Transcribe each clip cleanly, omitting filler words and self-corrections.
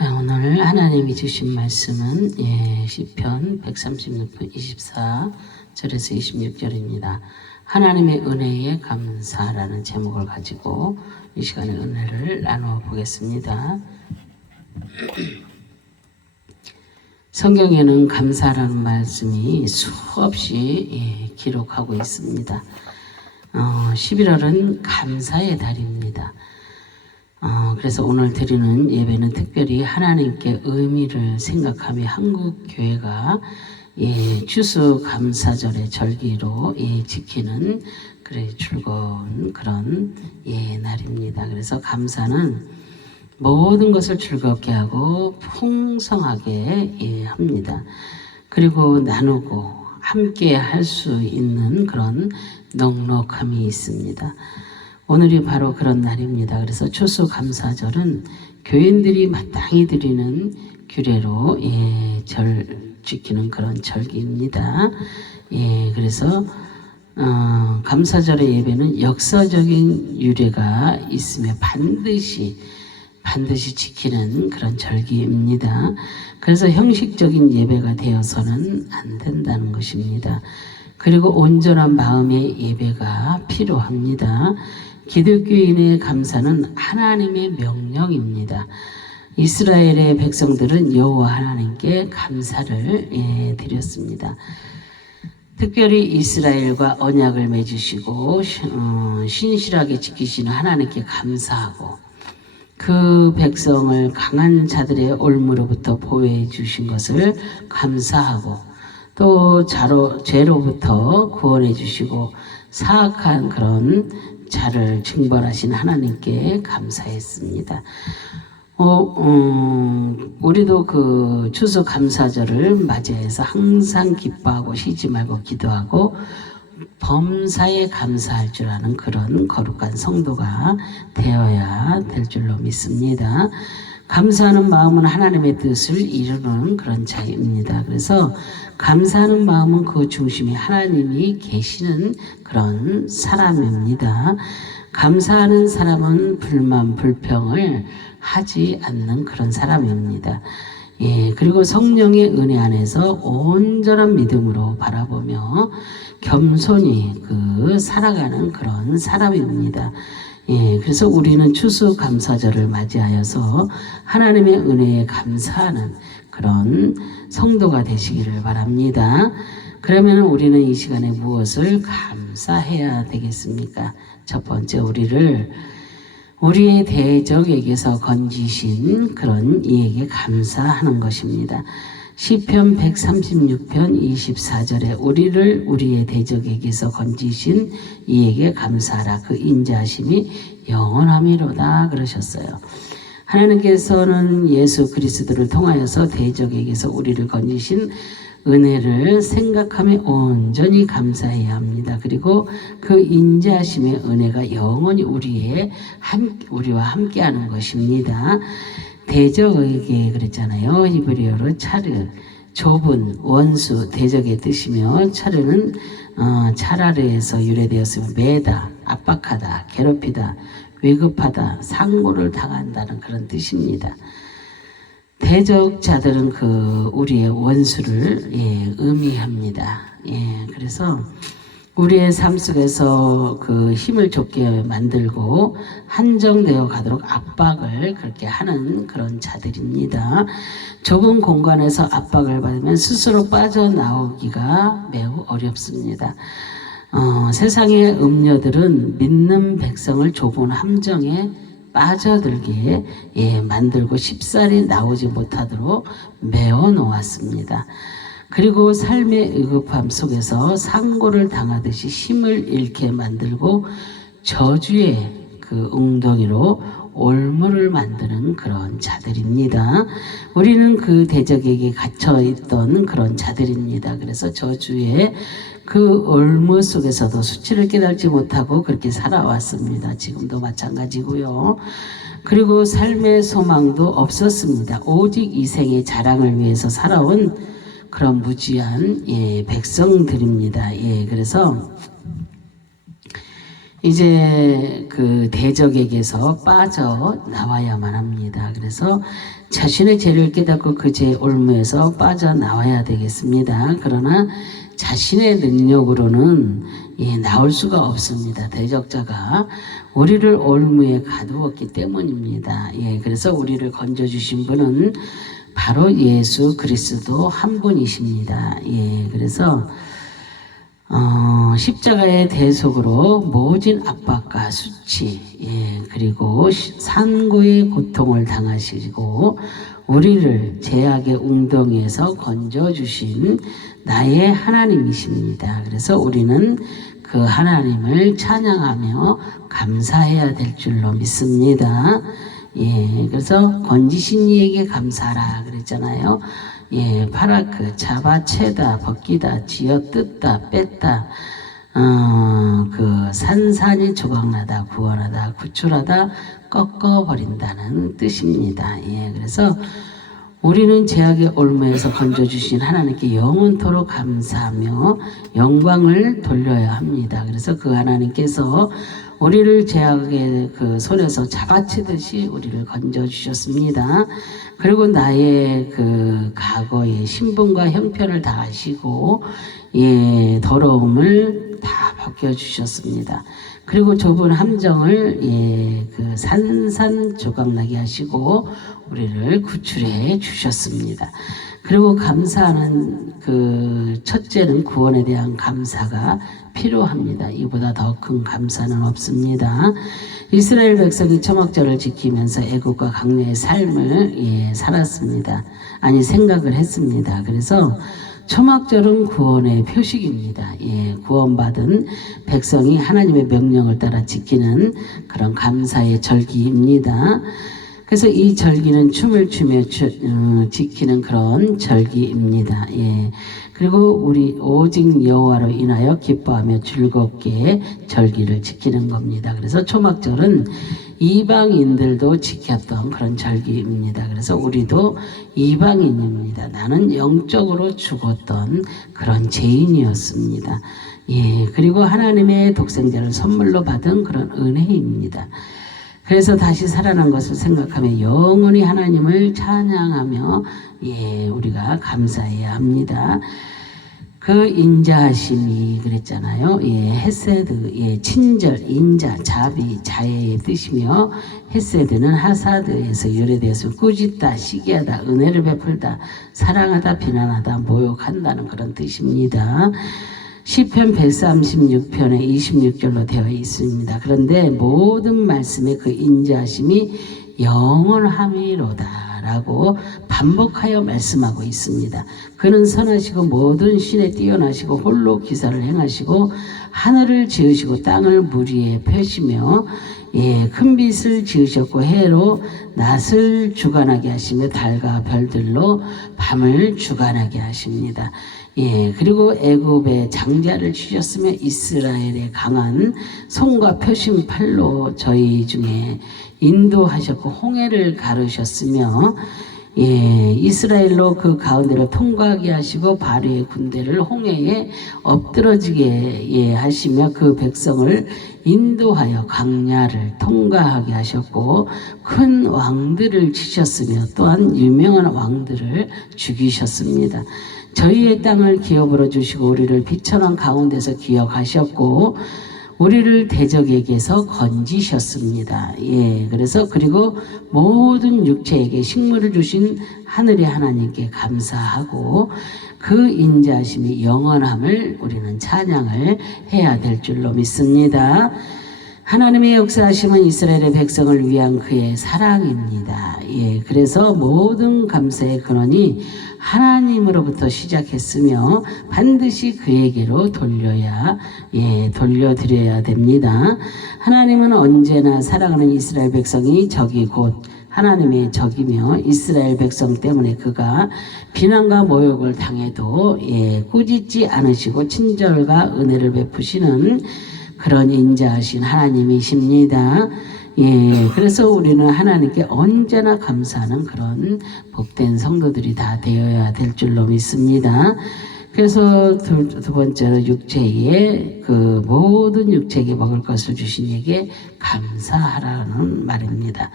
오늘 하나님이 주신 말씀은 시편 136편 24절에서 26절입니다. 하나님의 은혜에 감사라는 제목을 가지고 이 시간에 은혜를 나누어 보겠습니다. 성경에는 감사라는 말씀이 수없이 기록하고 있습니다. 11월은 감사의 달입니다. 그래서 오늘 드리는 예배는 특별히 하나님께 의미를 생각하며 한국교회가 추수감사절의 절기로 지키는 즐거운 그런 날입니다. 그래서 감사는 모든 것을 즐겁게 하고 풍성하게 합니다. 그리고 나누고 함께 할 수 있는 그런 넉넉함이 있습니다. 오늘이 바로 그런 날입니다. 그래서 추수감사절은 교인들이 마땅히 드리는 규례로 절 지키는 그런 절기입니다. 그래서 감사절의 예배는 역사적인 유래가 있으며 반드시 지키는 그런 절기입니다. 그래서 형식적인 예배가 되어서는 안 된다는 것입니다. 그리고 온전한 마음의 예배가 필요합니다. 기독교인의 감사는 하나님의 명령입니다. 이스라엘의 백성들은 여호와 하나님께 감사를 드렸습니다. 특별히 이스라엘과 언약을 맺으시고 신실하게 지키시는 하나님께 감사하고 그 백성을 강한 자들의 올무로부터 보호해 주신 것을 감사하고 또 죄로부터 구원해 주시고 사악한 그런 자를 징벌하신 하나님께 감사했습니다. 우리도 그 추수감사절을 맞이해서 항상 기뻐하고 쉬지 말고 기도하고 범사에 감사할 줄 아는 그런 거룩한 성도가 되어야 될 줄로 믿습니다. 감사하는 마음은 하나님의 뜻을 이루는 그런 자입니다. 그래서 감사하는 마음은 그 중심에 하나님이 계시는 그런 사람입니다. 감사하는 사람은 불만, 불평을 하지 않는 그런 사람입니다. 그리고 성령의 은혜 안에서 온전한 믿음으로 바라보며 겸손히 살아가는 그런 사람입니다. 그래서 우리는 추수감사절을 맞이하여서 하나님의 은혜에 감사하는 그런 성도가 되시기를 바랍니다. 그러면 우리는 이 시간에 무엇을 감사해야 되겠습니까? 첫 번째, 우리의 대적에게서 건지신 그런 이에게 감사하는 것입니다. 시편 136편 24절에 우리를 우리의 대적에게서 건지신 이에게 감사하라. 그 인자하심이 영원함이로다 그러셨어요. 하나님께서는 예수 그리스도를 통하여서 대적에게서 우리를 건지신 은혜를 생각하며 온전히 감사해야 합니다. 그리고 그 인자하심의 은혜가 영원히 우리와 함께하는 것입니다. 대적에게 그랬잖아요. 히브리어로 차르, 좁은 원수, 대적의 뜻이며 차르는 차라르에서 유래되었으며 매다, 압박하다, 괴롭히다, 위급하다, 상고를 당한다는 그런 뜻입니다. 대적자들은 우리의 원수를 의미합니다. 그래서 우리의 삶 속에서 힘을 좁게 만들고 한정되어 가도록 압박을 그렇게 하는 그런 자들입니다. 좁은 공간에서 압박을 받으면 스스로 빠져나오기가 매우 어렵습니다. 세상의 음료들은 믿는 백성을 좁은 함정에 빠져들게 만들고 쉽사리 나오지 못하도록 메워 놓았습니다. 그리고 삶의 의급함 속에서 상고를 당하듯이 힘을 잃게 만들고 저주의 웅덩이로 올무를 만드는 그런 자들입니다. 우리는 그 대적에게 갇혀있던 그런 자들입니다. 그래서 저주의 올무 속에서도 수치를 깨달지 못하고 그렇게 살아왔습니다. 지금도 마찬가지고요. 그리고 삶의 소망도 없었습니다. 오직 이 생의 자랑을 위해서 살아온 그런 무지한 백성들입니다. 그래서 이제 그 대적에게서 빠져나와야만 합니다. 그래서 자신의 죄를 깨닫고 그 죄의 올무에서 빠져나와야 되겠습니다. 그러나 자신의 능력으로는 나올 수가 없습니다. 대적자가 우리를 올무에 가두었기 때문입니다. 그래서 우리를 건져주신 분은 바로 예수 그리스도 한 분이십니다. 그래서 십자가의 대속으로 모진 압박과 수치, 그리고 산고의 고통을 당하시고 우리를 죄악의 웅덩이에서 건져주신 나의 하나님이십니다. 그래서 우리는 그 하나님을 찬양하며 감사해야 될 줄로 믿습니다. 그래서 건지신 이에게 감사하라 그랬잖아요. 파라크, 잡아채다, 벗기다, 쥐어뜯다, 뺐다, 그 산산이 조각나다, 구원하다, 구출하다, 꺾어버린다는 뜻입니다. 그래서 우리는 죄악의 올무에서 건져주신 하나님께 영원토록 감사하며 영광을 돌려야 합니다. 그래서 그 하나님께서 우리를 죄악의 그 손에서 잡아채듯이 우리를 건져주셨습니다. 그리고 나의 그 과거의 신분과 형편을 다 아시고 더러움을 다 벗겨주셨습니다. 그리고 좁은 함정을 그 산산조각나게 하시고 우리를 구출해 주셨습니다. 그리고 감사하는 그 첫째는 구원에 대한 감사가 필요합니다. 이보다 더 큰 감사는 없습니다. 이스라엘 백성이 초막절을 지키면서 애국과 강려의 삶을 살았습니다. 아니 생각을 했습니다. 그래서 초막절은 구원의 표식입니다. 구원받은 백성이 하나님의 명령을 따라 지키는 그런 감사의 절기입니다. 그래서 이 절기는 춤을 추며 지키는 그런 절기입니다. 그리고 우리 오직 여호와로 인하여 기뻐하며 즐겁게 절기를 지키는 겁니다. 그래서 초막절은 이방인들도 지켰던 그런 절기입니다. 그래서 우리도 이방인입니다. 나는 영적으로 죽었던 그런 죄인이었습니다. 그리고 하나님의 독생자를 선물로 받은 그런 은혜입니다. 그래서 다시 살아난 것을 생각하며 영원히 하나님을 찬양하며 우리가 감사해야 합니다. 그 인자하심이 그랬잖아요. 헤세드, 친절, 인자, 자비, 자애의 뜻이며 헤세드는 하사드에서 유래되어서 꾸짖다, 시기하다, 은혜를 베풀다, 사랑하다, 비난하다, 모욕한다는 그런 뜻입니다. 시편 136편에 26절로 되어 있습니다. 그런데 모든 말씀에 그 인자하심이 영원함이로다 라고 반복하여 말씀하고 있습니다. 그는 선하시고 모든 신에 뛰어나시고 홀로 기사를 행하시고 하늘을 지으시고 땅을 물 위에 펴시며 큰 빛을 지으셨고 해로 낮을 주관하게 하시며 달과 별들로 밤을 주관하게 하십니다. 그리고 애굽의 장자를 주셨으며 이스라엘의 강한 손과 펴신 팔로 저희 중에 인도하셨고 홍해를 가르셨으며 이스라엘로 그 가운데로 통과하게 하시고 바로의 군대를 홍해에 엎드러지게 하시며 그 백성을 인도하여 광야를 통과하게 하셨고 큰 왕들을 치셨으며 또한 유명한 왕들을 죽이셨습니다. 저희의 땅을 기업으로 주시고 우리를 비천한 가운데서 기억하셨고 우리를 대적에게서 건지셨습니다. 그래서 그리고 모든 육체에게 식물을 주신 하늘의 하나님께 감사하고 그 인자하심이 영원함을 우리는 찬양을 해야 될 줄로 믿습니다. 하나님의 역사하심은 이스라엘의 백성을 위한 그의 사랑입니다. 그래서 모든 감사의 근원이 하나님으로부터 시작했으며 반드시 그에게로 돌려드려야 됩니다. 하나님은 언제나 사랑하는 이스라엘 백성이 적이 곧 하나님의 적이며 이스라엘 백성 때문에 그가 비난과 모욕을 당해도 꾸짖지 않으시고 친절과 은혜를 베푸시는 그런 인자하신 하나님이십니다. 그래서 우리는 하나님께 언제나 감사하는 그런 복된 성도들이 다 되어야 될 줄로 믿습니다. 그래서 두 번째로 육체에 그 모든 육체에게 먹을 것을 주신 이에게 감사하라는 말입니다.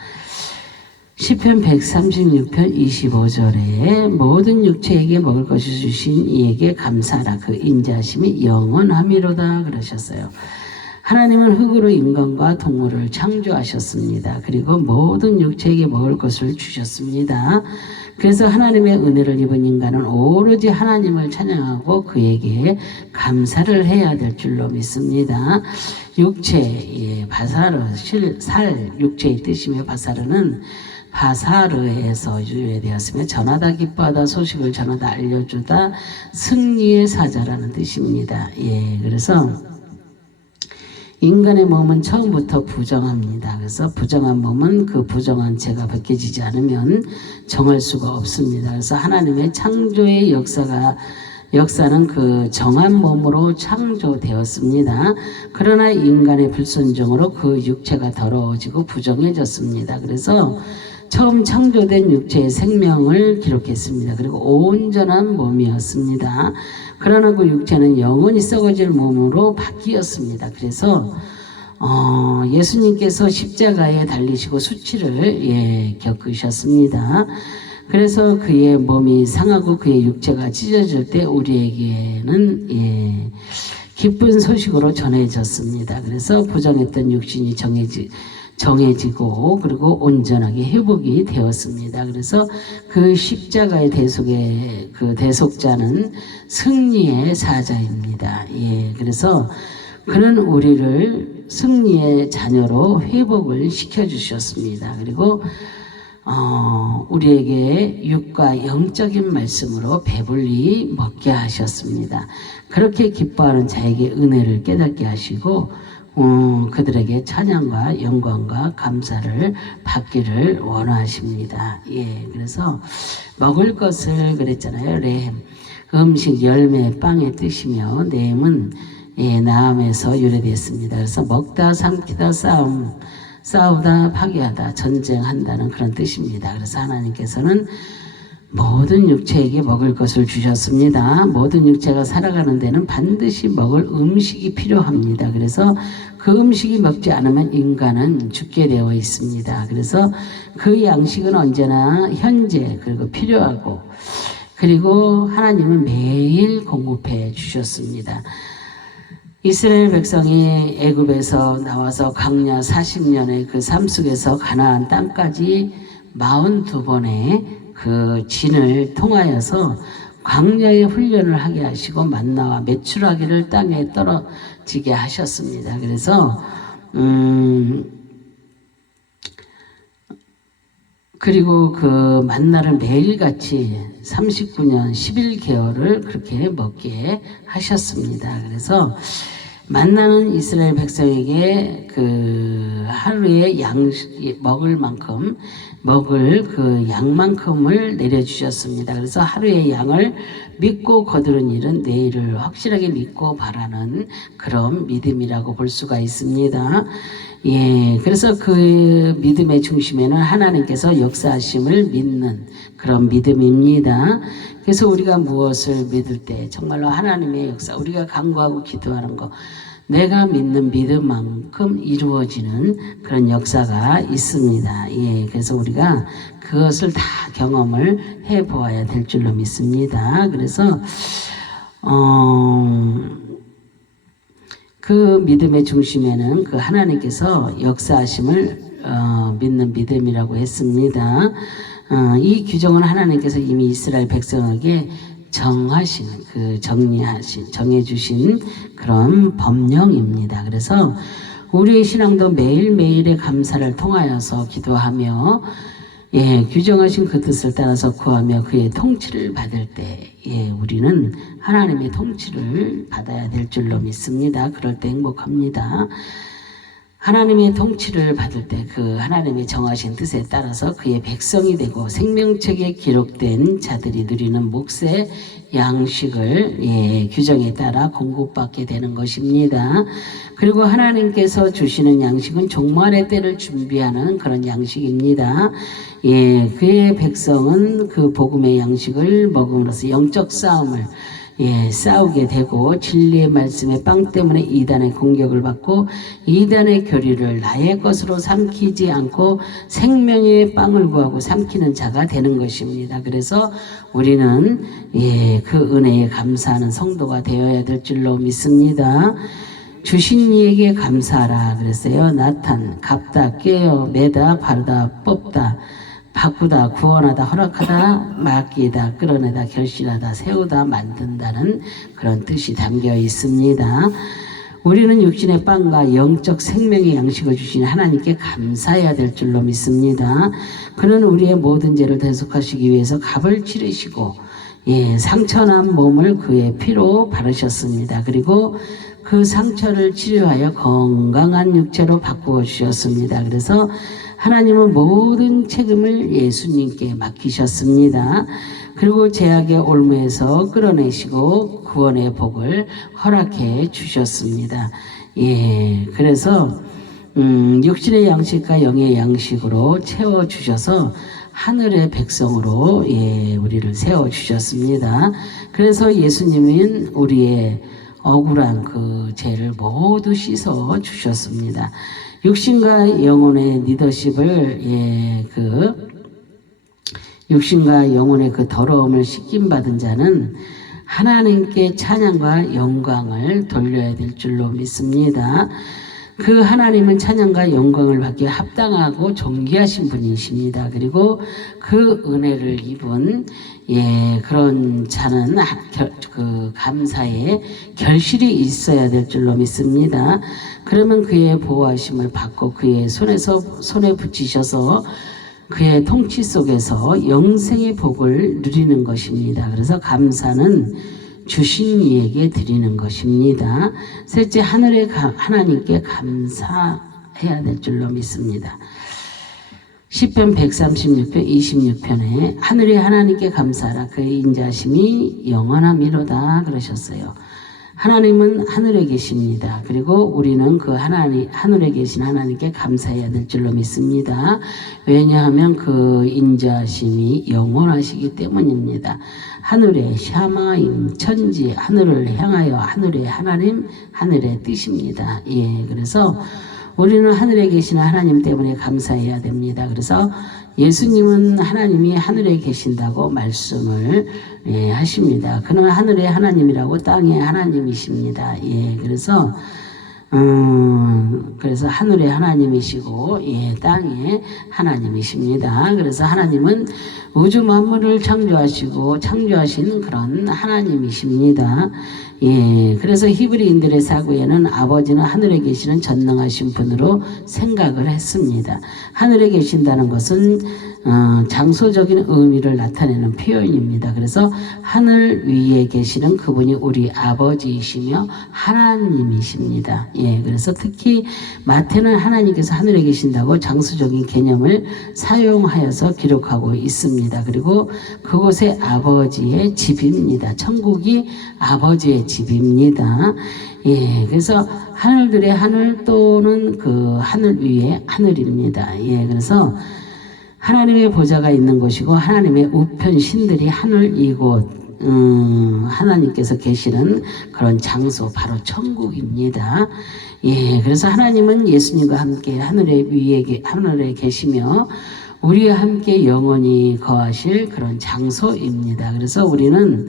시편 136편 25절에 모든 육체에게 먹을 것을 주신 이에게 감사하라. 그 인자하심이 영원함이로다 그러셨어요. 하나님은 흙으로 인간과 동물을 창조하셨습니다. 그리고 모든 육체에게 먹을 것을 주셨습니다. 그래서 하나님의 은혜를 입은 인간은 오로지 하나님을 찬양하고 그에게 감사를 해야 될 줄로 믿습니다. 육체, 바사르, 살, 육체의 뜻이며 바사르는 바사르에서 유래되었으며 전하다, 기뻐하다, 소식을 전하다, 알려주다, 승리의 사자라는 뜻입니다. 그래서 인간의 몸은 처음부터 부정합니다. 그래서 부정한 몸은 그 부정한 죄가 벗겨지지 않으면 정할 수가 없습니다. 그래서 하나님의 창조의 역사는 그 정한 몸으로 창조되었습니다. 그러나 인간의 불순종으로 그 육체가 더러워지고 부정해졌습니다. 그래서 처음 창조된 육체의 생명을 기록했습니다. 그리고 온전한 몸이었습니다. 그러나 그 육체는 영원히 썩어질 몸으로 바뀌었습니다. 그래서 예수님께서 십자가에 달리시고 수치를 겪으셨습니다. 그래서 그의 몸이 상하고 그의 육체가 찢어질 때 우리에게는 기쁜 소식으로 전해졌습니다. 그래서 부정했던 육신이 정해지고 그리고 온전하게 회복이 되었습니다. 그래서 그 십자가의 대속의 그 대속자는 승리의 사자입니다. 그래서 그는 우리를 승리의 자녀로 회복을 시켜주셨습니다. 그리고 우리에게 육과 영적인 말씀으로 배불리 먹게 하셨습니다. 그렇게 기뻐하는 자에게 은혜를 깨닫게 하시고 그들에게 찬양과 영광과 감사를 받기를 원하십니다. 그래서 먹을 것을 그랬잖아요. 렘, 음식, 열매, 빵의 뜻이며 렘은 나함에서 유래됐습니다. 그래서 먹다, 삼키다, 싸우다, 파괴하다, 전쟁한다는 그런 뜻입니다. 그래서 하나님께서는 모든 육체에게 먹을 것을 주셨습니다. 모든 육체가 살아가는 데는 반드시 먹을 음식이 필요합니다. 그래서 그 음식이 먹지 않으면 인간은 죽게 되어 있습니다. 그래서 그 양식은 언제나 현재 그리고 필요하고 그리고 하나님은 매일 공급해 주셨습니다. 이스라엘 백성이 애굽에서 나와서 광야 40년의 그 삶 속에서 가나안 땅까지 42번의 그 진을 통하여서 광야의 훈련을 하게 하시고 만나와 메추라기를 땅에 떨어지게 하셨습니다. 그래서 그리고 그 만나를 매일같이 39년 11개월을 그렇게 먹게 하셨습니다. 그래서 만나는 이스라엘 백성에게 그 하루에 먹을 그 양만큼을 내려주셨습니다. 그래서 하루의 양을 믿고 거두는 일은 내일을 확실하게 믿고 바라는 그런 믿음이라고 볼 수가 있습니다. 그래서 그 믿음의 중심에는 하나님께서 역사하심을 믿는 그런 믿음입니다. 그래서 우리가 무엇을 믿을 때 정말로 하나님의 역사, 우리가 간구하고 기도하는 것, 내가 믿는 믿음만큼 이루어지는 그런 역사가 있습니다. 그래서 우리가 그것을 다 경험을 해보아야 될 줄로 믿습니다. 그래서 그 믿음의 중심에는 그 하나님께서 역사하심을 믿는 믿음이라고 했습니다. 이 규정은 하나님께서 이미 이스라엘 백성에게 정해주신 그런 법령입니다. 그래서 우리의 신앙도 매일매일의 감사를 통하여서 기도하며 규정하신 그 뜻을 따라서 구하며 그의 통치를 받을 때 우리는 하나님의 통치를 받아야 될 줄로 믿습니다. 그럴 때 행복합니다. 하나님의 통치를 받을 때 그 하나님의 정하신 뜻에 따라서 그의 백성이 되고 생명책에 기록된 자들이 누리는 몫의 양식을 규정에 따라 공급받게 되는 것입니다. 그리고 하나님께서 주시는 양식은 종말의 때를 준비하는 그런 양식입니다. 그의 백성은 그 복음의 양식을 먹음으로써 영적 싸움을 싸우게 되고 진리의 말씀의 빵 때문에 이단의 공격을 받고 이단의 교리를 나의 것으로 삼키지 않고 생명의 빵을 구하고 삼키는 자가 되는 것입니다. 그래서 우리는 그 은혜에 감사하는 성도가 되어야 될 줄로 믿습니다. 주신 이에게 감사하라 그랬어요. 나탄, 갚다, 꿰어, 매다, 바르다, 뽑다, 바꾸다, 구원하다, 허락하다, 맡기다, 끌어내다, 결실하다, 세우다, 만든다는 그런 뜻이 담겨 있습니다. 우리는 육신의 빵과 영적 생명의 양식을 주신 하나님께 감사해야 될 줄로 믿습니다. 그는 우리의 모든 죄를 대속하시기 위해서 값을 치르시고 상처난 몸을 그의 피로 바르셨습니다. 그리고 그 상처를 치료하여 건강한 육체로 바꾸어 주셨습니다. 그래서 하나님은 모든 책임을 예수님께 맡기셨습니다. 그리고 죄악의 올무에서 끌어내시고 구원의 복을 허락해 주셨습니다. 그래서 육신의 양식과 영의 양식으로 채워 주셔서 하늘의 백성으로 우리를 세워 주셨습니다. 그래서 예수님은 우리의 억울한 그 죄를 모두 씻어 주셨습니다. 육신과 영혼의 리더십을 육신과 영혼의 그 더러움을 씻김 받은 자는 하나님께 찬양과 영광을 돌려야 될 줄로 믿습니다. 그 하나님은 찬양과 영광을 받기에 합당하고 존귀하신 분이십니다. 그리고 그 은혜를 입은 그런 자는 그 감사의 결실이 있어야 될 줄로 믿습니다. 그러면 그의 보호하심을 받고 그의 손에 붙이셔서 그의 통치 속에서 영생의 복을 누리는 것입니다. 그래서 감사는 주신 이에게 드리는 것입니다. 셋째, 하늘의 하나님께 감사해야 될 줄로 믿습니다. 시편 136편 26편에 하늘의 하나님께 감사하라 그의 인자심이 영원함이로다 그러셨어요. 하나님은 하늘에 계십니다. 그리고 우리는 그 하늘에 계신 하나님께 감사해야 될 줄로 믿습니다. 왜냐하면 그 인자심이 영원하시기 때문입니다. 하늘의 샤마임 천지 하늘을 향하여 하늘의 하나님 하늘의 뜻입니다. 그래서 우리는 하늘에 계신 하나님 때문에 감사해야 됩니다. 그래서 예수님은 하나님이 하늘에 계신다고 말씀을 하십니다. 그는 하늘의 하나님이라고 땅의 하나님이십니다. 그래서 하늘의 하나님이시고 땅의 하나님이십니다. 그래서 하나님은 우주 만물을 창조하시고 창조하신 그런 하나님이십니다. 그래서 히브리인들의 사고에는 아버지는 하늘에 계시는 전능하신 분으로 생각을 했습니다. 하늘에 계신다는 것은 장소적인 의미를 나타내는 표현입니다. 그래서 하늘 위에 계시는 그분이 우리 아버지이시며 하나님이십니다. 그래서 특히 마태는 하나님께서 하늘에 계신다고 장소적인 개념을 사용하여서 기록하고 있습니다. 그리고 그곳에 아버지의 집입니다. 천국이 아버지의 집입니다. 그래서 하늘들의 하늘 또는 그 하늘 위에 하늘입니다. 그래서 하나님의 보좌가 있는 곳이고 하나님의 우편 신들이 하늘 이곳 하나님께서 계시는 그런 장소 바로 천국입니다. 그래서 하나님은 예수님과 함께 하늘에 계시며 우리와 함께 영원히 거하실 그런 장소입니다. 그래서 우리는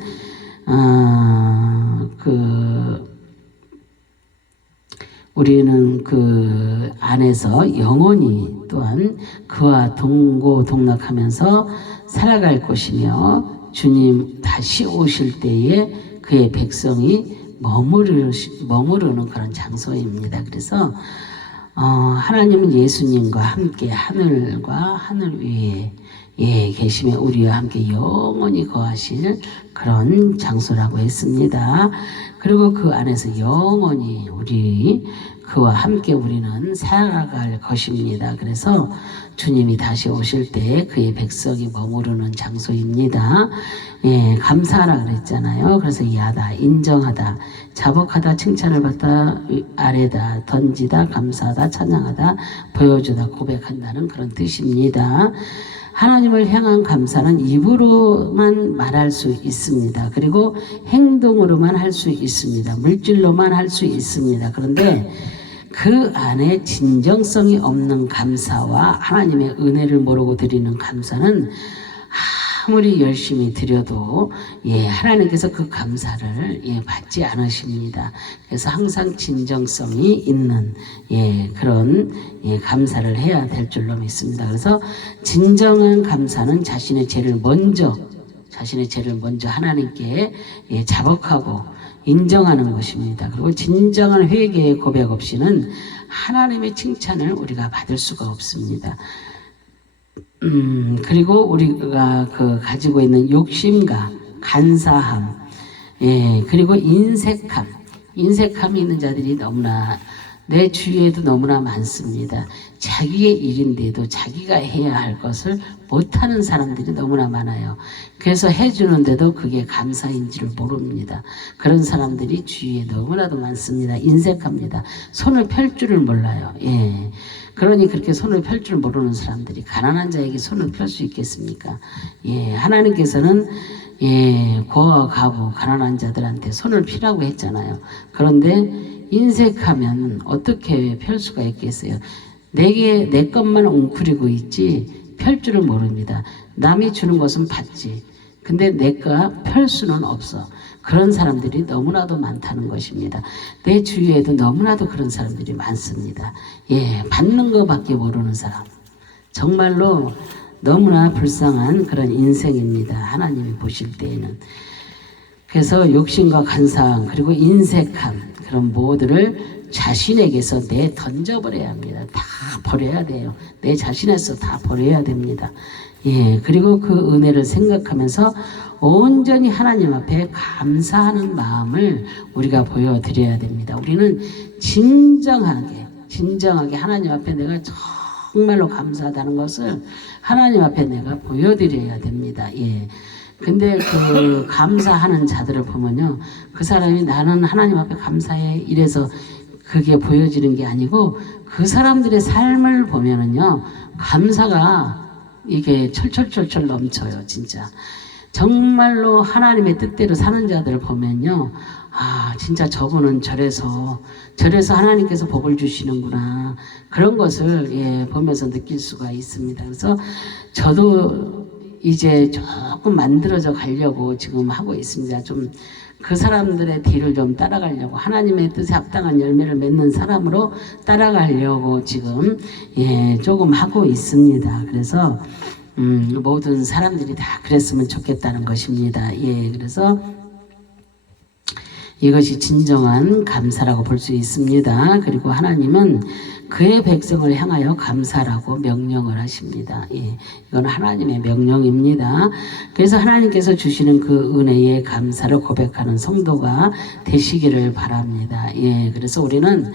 그 안에서 영원히 또한 그와 동고동락하면서 살아갈 것이며 주님 다시 오실 때에 그의 백성이 머무르는 그런 장소입니다. 그래서 하나님은 예수님과 함께 하늘과 하늘 위에 계시며 우리와 함께 영원히 거하실 그런 장소라고 했습니다. 그리고 그 안에서 영원히 그와 함께 우리는 살아갈 것입니다. 그래서 주님이 다시 오실 때 그의 백성이 머무르는 장소입니다. 감사하라 그랬잖아요. 그래서 야다, 인정하다, 자복하다, 칭찬을 받다, 아뢰다, 던지다, 감사하다, 찬양하다, 보여주다, 고백한다는 그런 뜻입니다. 하나님을 향한 감사는 입으로만 말할 수 있습니다. 그리고 행동으로만 할 수 있습니다. 물질로만 할 수 있습니다. 그런데 그 안에 진정성이 없는 감사와 하나님의 은혜를 모르고 드리는 감사는 아무리 열심히 드려도 하나님께서 그 감사를 받지 않으십니다. 그래서 항상 진정성이 있는 그런 감사를 해야 될 줄로 믿습니다. 그래서 진정한 감사는 자신의 죄를 먼저 하나님께 자복하고 인정하는 것입니다. 그리고 진정한 회개의 고백 없이는 하나님의 칭찬을 우리가 받을 수가 없습니다. 그리고 우리가 가지고 있는 욕심과 간사함, 그리고 인색함이 있는 자들이 너무나 내 주위에도 너무나 많습니다. 자기의 일인데도 자기가 해야 할 것을 못하는 사람들이 너무나 많아요. 그래서 해주는데도 그게 감사인지를 모릅니다. 그런 사람들이 주위에 너무나도 많습니다. 인색합니다. 손을 펼 줄을 몰라요. 그러니 그렇게 손을 펼 줄 모르는 사람들이 가난한 자에게 손을 펼 수 있겠습니까? 하나님께서는 고아와 과부 가난한 자들한테 손을 펴라고 했잖아요. 그런데 인색하면 어떻게 펼 수가 있겠어요? 내 것만 웅크리고 있지 펼 줄을 모릅니다. 남이 주는 것은 받지. 근데 내가 펼 수는 없어. 그런 사람들이 너무나도 많다는 것입니다. 내 주위에도 너무나도 그런 사람들이 많습니다. 받는 것밖에 모르는 사람. 정말로 너무나 불쌍한 그런 인생입니다. 하나님이 보실 때에는. 그래서 욕심과 간사함 그리고 인색함 그런 모두를 자신에게서 던져버려야 합니다. 다 버려야 돼요. 내 자신에서 다 버려야 됩니다. 그리고 그 은혜를 생각하면서 온전히 하나님 앞에 감사하는 마음을 우리가 보여드려야 됩니다. 우리는 진정하게 하나님 앞에 내가 정말로 감사하다는 것을 하나님 앞에 내가 보여드려야 됩니다. 근데 그 감사하는 자들을 보면요, 그 사람이 나는 하나님 앞에 감사해 이래서 그게 보여지는 게 아니고 그 사람들의 삶을 보면은요, 감사가 이게 철철철철 넘쳐요. 진짜 정말로 하나님의 뜻대로 사는 자들을 보면요, 진짜 저분은 저래서 하나님께서 복을 주시는구나, 그런 것을 보면서 느낄 수가 있습니다. 그래서 저도 이제 조금 만들어져 가려고 지금 하고 있습니다. 좀 그 사람들의 뒤를 좀 따라가려고, 하나님의 뜻에 합당한 열매를 맺는 사람으로 따라가려고 지금 조금 하고 있습니다. 그래서 모든 사람들이 다 그랬으면 좋겠다는 것입니다. 그래서 이것이 진정한 감사라고 볼 수 있습니다. 그리고 하나님은 그의 백성을 향하여 감사라고 명령을 하십니다. 이건 하나님의 명령입니다. 그래서 하나님께서 주시는 그 은혜에 감사를 고백하는 성도가 되시기를 바랍니다. 그래서 우리는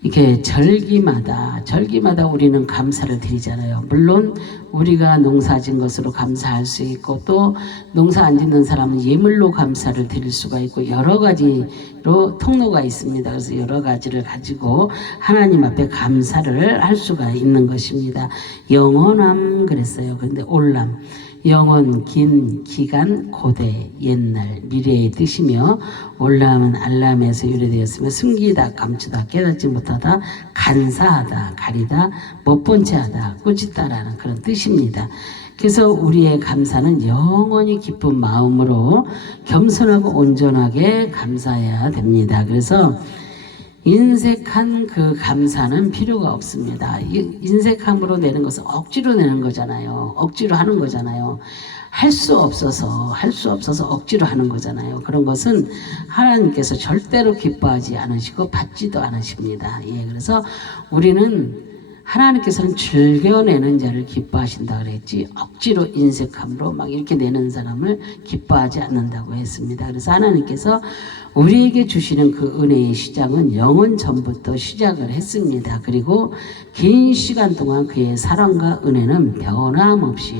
이렇게 절기마다 우리는 감사를 드리잖아요. 물론 우리가 농사진 것으로 감사할 수 있고, 또 농사 안 짓는 사람은 예물로 감사를 드릴 수가 있고, 여러 가지로 통로가 있습니다. 그래서 여러 가지를 가지고 하나님 앞에 감사를 할 수가 있는 것입니다. 영원함 그랬어요. 그런데 올람, 영원, 긴, 기간, 고대, 옛날, 미래의 뜻이며, 올람은 알람에서 유래되었으며 숨기다, 감추다, 깨닫지 못하다, 간사하다, 가리다, 못 본 채 하다, 꾸짖다라는 그런 뜻입니다. 그래서 우리의 감사는 영원히 기쁜 마음으로 겸손하고 온전하게 감사해야 됩니다. 그래서 인색한 그 감사는 필요가 없습니다. 인색함으로 내는 것은 억지로 내는 거잖아요. 억지로 하는 거잖아요. 할 수 없어서 억지로 하는 거잖아요. 그런 것은 하나님께서 절대로 기뻐하지 않으시고 받지도 않으십니다. 그래서 우리는 하나님께서는 즐겨내는 자를 기뻐하신다 그랬지, 억지로 인색함으로 막 이렇게 내는 사람을 기뻐하지 않는다고 했습니다. 그래서 하나님께서 우리에게 주시는 그 은혜의 시작은 영원 전부터 시작을 했습니다. 그리고 긴 시간 동안 그의 사랑과 은혜는 변함없이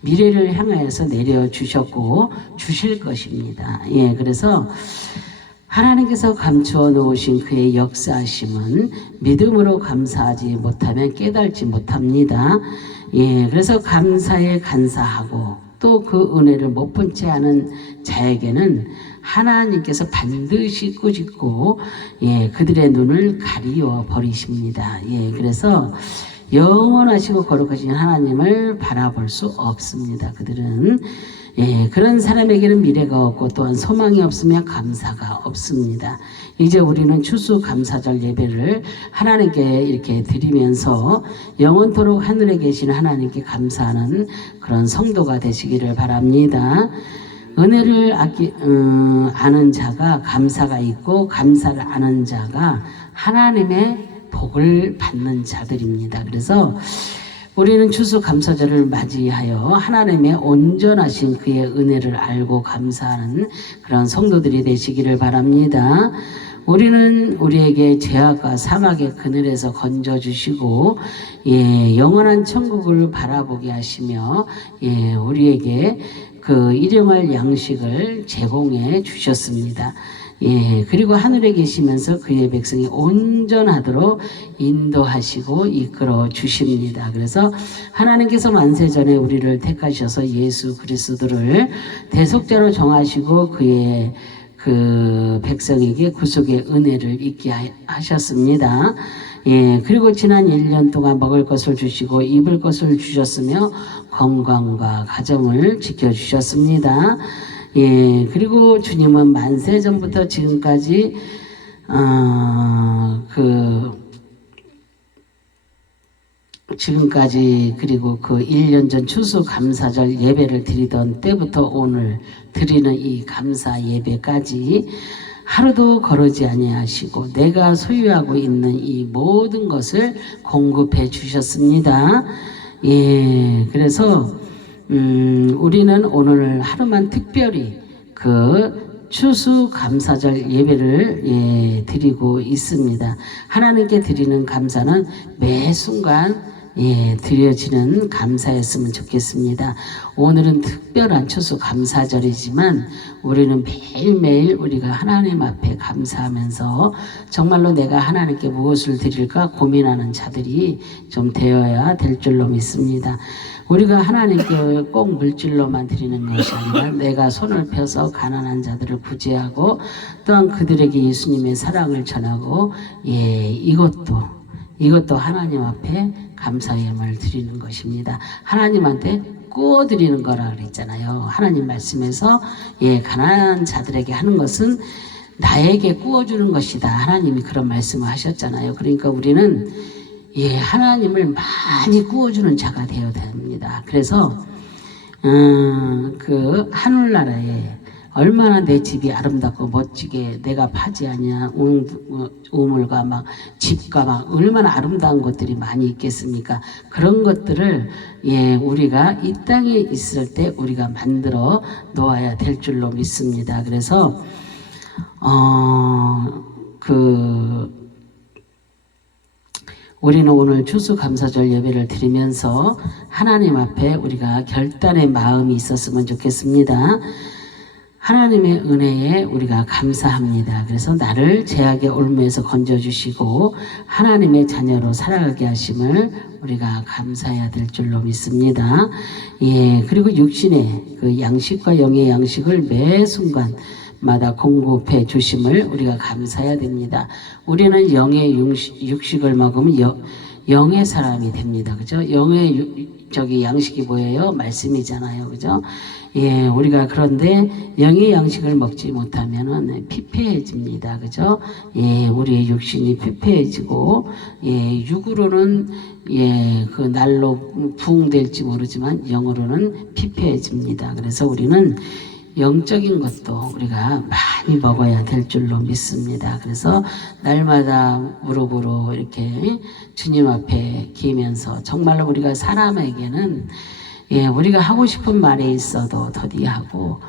미래를 향하여서 내려주셨고 주실 것입니다. 그래서 하나님께서 감추어 놓으신 그의 역사하심은 믿음으로 감사하지 못하면 깨달지 못합니다. 예, 그래서 감사에 간사하고 또 그 은혜를 못 본 채 하는 자에게는 하나님께서 반드시 꾸짖고 예, 그들의 눈을 가리워 버리십니다. 예, 그래서 영원하시고 거룩하신 하나님을 바라볼 수 없습니다. 그들은 예, 그런 사람에게는 미래가 없고 또한 소망이 없으며 감사가 없습니다. 이제 우리는 추수감사절 예배를 하나님께 이렇게 드리면서 영원토록 하늘에 계신 하나님께 감사하는 그런 성도가 되시기를 바랍니다. 은혜를 아는 자가 감사가 있고 감사를 아는 자가 하나님의 복을 받는 자들입니다. 그래서 우리는 추수감사절을 맞이하여 하나님의 온전하신 그의 은혜를 알고 감사하는 그런 성도들이 되시기를 바랍니다. 우리는 우리에게 죄악과 사막의 그늘에서 건져주시고 예, 영원한 천국을 바라보게 하시며 예, 우리에게 그 일용할 양식을 제공해 주셨습니다. 예, 그리고 하늘에 계시면서 그의 백성이 온전하도록 인도하시고 이끌어 주십니다. 그래서 하나님께서 만세전에 우리를 택하셔서 예수 그리스도를 대속자로 정하시고 그의 그 백성에게 구속의 은혜를 있게 하셨습니다. 예, 그리고 지난 1년 동안 먹을 것을 주시고 입을 것을 주셨으며 건강과 가정을 지켜주셨습니다. 예, 그리고 주님은 만세 전부터 지금까지 그리고 그 1년 전 추수감사절 예배를 드리던 때부터 오늘 드리는 이 감사 예배까지 하루도 거르지 아니하시고 내가 소유하고 있는 이 모든 것을 공급해 주셨습니다. 예, 그래서 우리는 오늘 하루만 특별히 그 추수감사절 예배를 예, 드리고 있습니다. 하나님께 드리는 감사는 매 순간 예, 드려지는 감사였으면 좋겠습니다. 오늘은 특별한 추수감사절이지만 우리는 매일매일 우리가 하나님 앞에 감사하면서 정말로 내가 하나님께 무엇을 드릴까 고민하는 자들이 좀 되어야 될 줄로 믿습니다. 우리가 하나님께 꼭 물질로만 드리는 것이 아니라 내가 손을 펴서 가난한 자들을 구제하고 또한 그들에게 예수님의 사랑을 전하고 예, 이것도 하나님 앞에 감사의 예물을 드리는 것입니다. 하나님한테 구워 드리는 거라 그랬잖아요. 하나님 말씀에서 예, 가난한 자들에게 하는 것은 나에게 구워 주는 것이다. 하나님이 그런 말씀을 하셨잖아요. 그러니까 우리는 예, 하나님을 많이 구워주는 자가 되어야 됩니다. 그래서 그 하늘나라에 얼마나 내 집이 아름답고 멋지게 내가 파지하냐 우물과 막 집과 막 얼마나 아름다운 것들이 많이 있겠습니까? 그런 것들을 예, 우리가 이 땅에 있을 때 우리가 만들어 놓아야 될 줄로 믿습니다. 그래서 우리는 오늘 추수감사절 예배를 드리면서 하나님 앞에 우리가 결단의 마음이 있었으면 좋겠습니다. 하나님의 은혜에 우리가 감사합니다. 그래서 나를 죄악의 올무에서 건져주시고 하나님의 자녀로 살아가게 하심을 우리가 감사해야 될 줄로 믿습니다. 예, 그리고 육신의 그 양식과 영의 양식을 매 순간 마다 공급해 주심을 우리가 감사해야 됩니다. 우리는 영의 육식을 먹으면 영의 사람이 됩니다. 그죠? 영의 양식이 뭐예요? 말씀이잖아요. 그죠? 예, 우리가 그런데 영의 양식을 먹지 못하면은 피폐해집니다. 그죠? 예, 우리의 육신이 피폐해지고 예, 육으로는 예, 그 날로 부흥될지 모르지만 영으로는 피폐해집니다. 그래서 우리는 영적인 것도 우리가 많이 먹어야 될 줄로 믿습니다. 그래서 날마다 무릎으로 이렇게 주님 앞에 기면서 정말로 우리가 사람에게는 예, 우리가 하고 싶은 말이 있어도 더디하고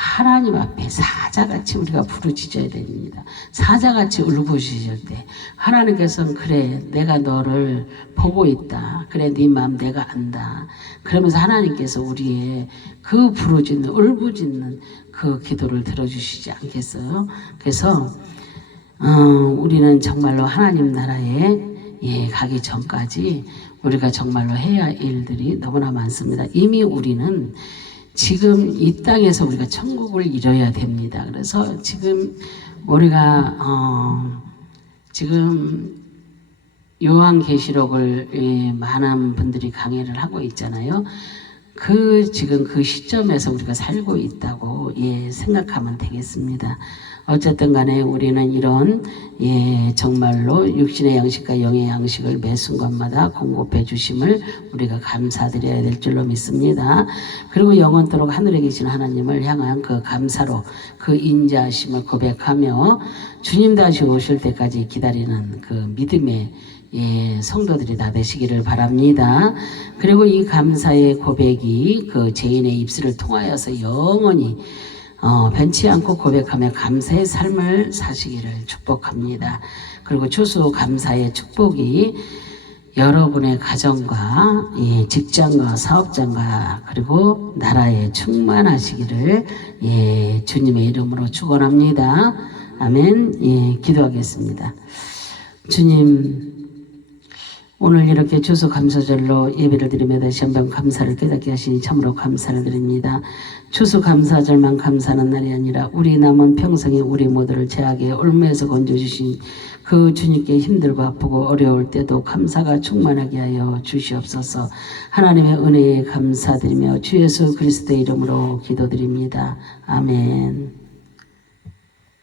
하나님 앞에 사자같이 우리가 부르짖어야 됩니다. 사자같이 울부짖을 때 하나님께서는 그래 내가 너를 보고 있다. 그래 네 마음 내가 안다. 그러면서 하나님께서 우리의 그 부르짖는 울부짖는 그 기도를 들어주시지 않겠어요? 그래서 우리는 정말로 하나님 나라에 가기 전까지 우리가 정말로 해야 할 일들이 너무나 많습니다. 이미 우리는 지금 이 땅에서 우리가 천국을 이뤄야 됩니다. 그래서 지금 우리가 지금 요한계시록을 많은 분들이 강의를 하고 있잖아요. 지금 그 시점에서 우리가 살고 있다고 생각하면 되겠습니다. 어쨌든 간에 우리는 이런 정말로 육신의 양식과 영의 양식을 매 순간마다 공급해 주심을 우리가 감사드려야 될 줄로 믿습니다. 그리고 영원토록 하늘에 계신 하나님을 향한 그 감사로 그 인자하심을 고백하며 주님 다시 오실 때까지 기다리는 그 믿음의 성도들이 다 되시기를 바랍니다. 그리고 이 감사의 고백이 그 죄인의 입술을 통하여서 영원히 변치 않고 고백하며 감사의 삶을 사시기를 축복합니다. 그리고 추수 감사의 축복이 여러분의 가정과 직장과 사업장과 그리고 나라에 충만하시기를 주님의 이름으로 축원합니다. 아멘. 기도하겠습니다. 주님, 오늘 이렇게 추수감사절로 예배를 드리며 다시 한번 감사를 깨닫게 하시니 참으로 감사를 드립니다. 추수감사절만 감사하는 날이 아니라 우리 남은 평생에 우리 모두를 죄악의 올무에서 건져주신 그 주님께 힘들고 아프고 어려울 때도 감사가 충만하게 하여 주시옵소서. 하나님의 은혜에 감사드리며 주 예수 그리스도의 이름으로 기도드립니다. 아멘.